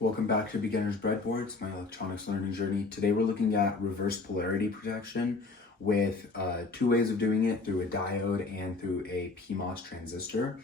Welcome back to Beginner's Breadboards, my electronics learning journey. Today we're looking at reverse polarity protection with two ways of doing it, through a diode and through a PMOS transistor.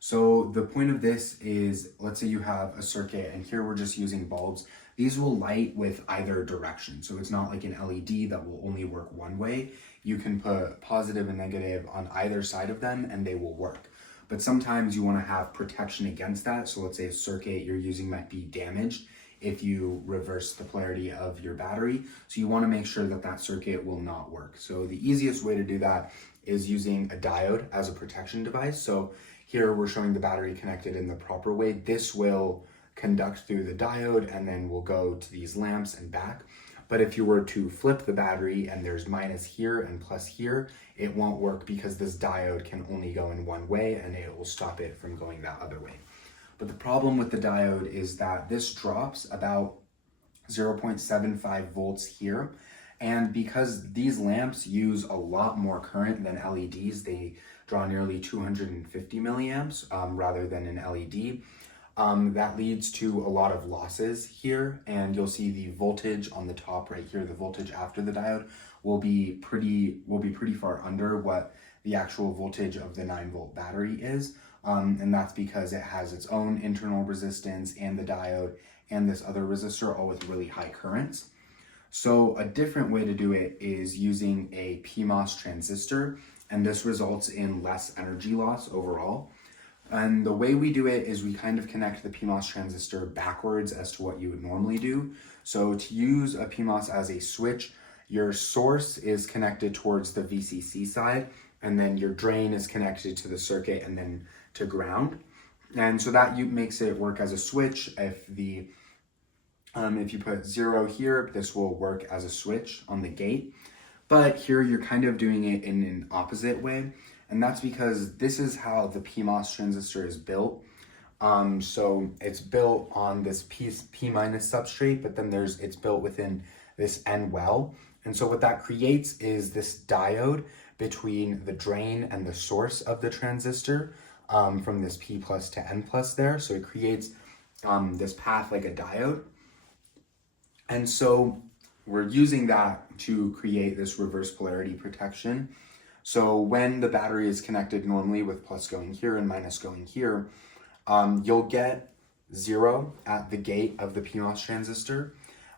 So the point of this is, let's say you have a circuit, and here we're just using bulbs. These will light with either direction. So it's not like an LED that will only work one way. You can put positive and negative on either side of them and they will work. But sometimes you want to have protection against that. So let's say a circuit you're using might be damaged if you reverse the polarity of your battery. So you want to make sure that that circuit will not work. So the easiest way to do that is using a diode as a protection device. So here we're showing the battery connected in the proper way. This will conduct through the diode and then will go to these lamps and back. But if you were to flip the battery and there's minus here and plus here, it won't work because this diode can only go in one way and it will stop it from going that other way. But the problem with the diode is that this drops about 0.75 volts here. And because these lamps use a lot more current than LEDs, they draw nearly 250 milliamps rather than an LED. That leads to a lot of losses here, and you'll see the voltage on the top right here, the voltage after the diode will be pretty far under what the actual voltage of the 9-volt battery is. And that's because it has its own internal resistance and the diode and this other resistor, all with really high currents. So a different way to do it is using a PMOS transistor, and this results in less energy loss overall. And the way we do it is we kind of connect the PMOS transistor backwards as to what you would normally do. So to use a PMOS as a switch, your source is connected towards the VCC side, and then your drain is connected to the circuit and then to ground. And so that makes it work as a switch. If you put 0 here, this will work as a switch on the gate. But here you're kind of doing it in an opposite way. And that's because this is how the PMOS transistor is built. So it's built on this P- substrate, but then it's built within this N well. And so what that creates is this diode between the drain and the source of the transistor, from this P plus to N plus there. So it creates this path like a diode. And so we're using that to create this reverse polarity protection. So when the battery is connected normally with plus going here and minus going here, you'll get 0 at the gate of the PMOS transistor,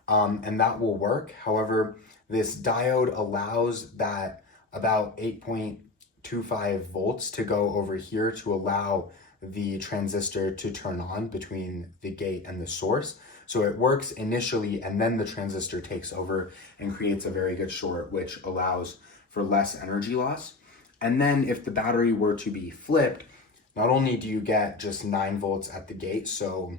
and that will work. However, this diode allows that about 8.25 volts to go over here to allow the transistor to turn on between the gate and the source. So it works initially, and then the transistor takes over and creates a very good short, which allows for less energy loss. And then if the battery were to be flipped, not only do you get just 9 volts at the gate, so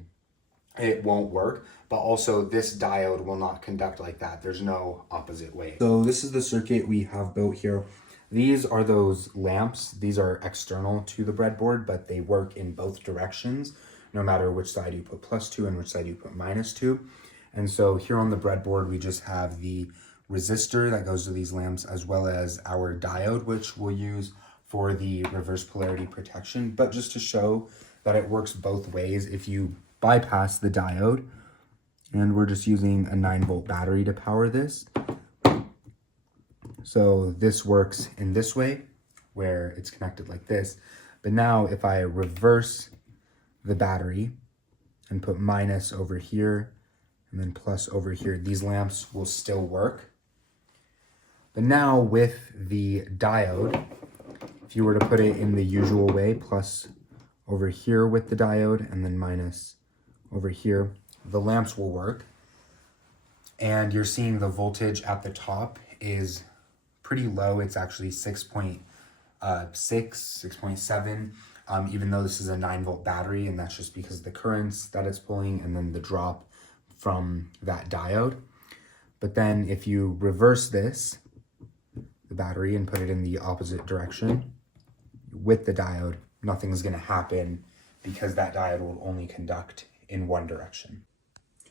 it won't work, but also this diode will not conduct like that. There's no opposite way. So this is the circuit we have built here. These are those lamps. These are external to the breadboard, but they work in both directions, no matter which side you put +2 and which side you put -2. And so here on the breadboard, we just have the resistor that goes to these lamps, as well as our diode, which we'll use for the reverse polarity protection. But just to show that it works both ways, if you bypass the diode, and we're just using a 9-volt battery to power this. So this works in this way, where it's connected like this. But now if I reverse the battery and put minus over here and then plus over here, these lamps will still work. But now with the diode, if you were to put it in the usual way, plus over here with the diode and then minus over here, the lamps will work. And you're seeing the voltage at the top is pretty low. It's actually 6.6, 6.7, even though this is a 9-volt battery, and that's just because of the currents that it's pulling and then the drop from that diode. But then if you reverse this, the battery, and put it in the opposite direction with the diode, nothing's going to happen because that diode will only conduct in one direction.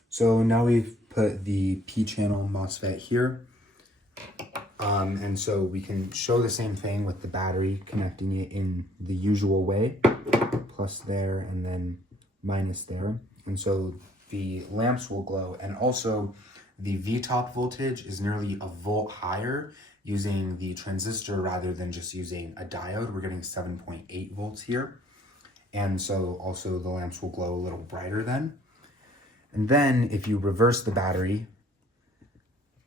So now we've put the P-channel MOSFET here. And so we can show the same thing with the battery, connecting it in the usual way, plus there and then minus there. And so the lamps will glow. And also the V-top voltage is nearly a volt higher using the transistor rather than just using a diode. We're getting 7.8 volts here. And so also the lamps will glow a little brighter then. And then if you reverse the battery,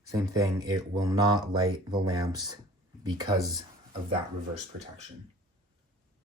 same thing, it will not light the lamps because of that reverse protection.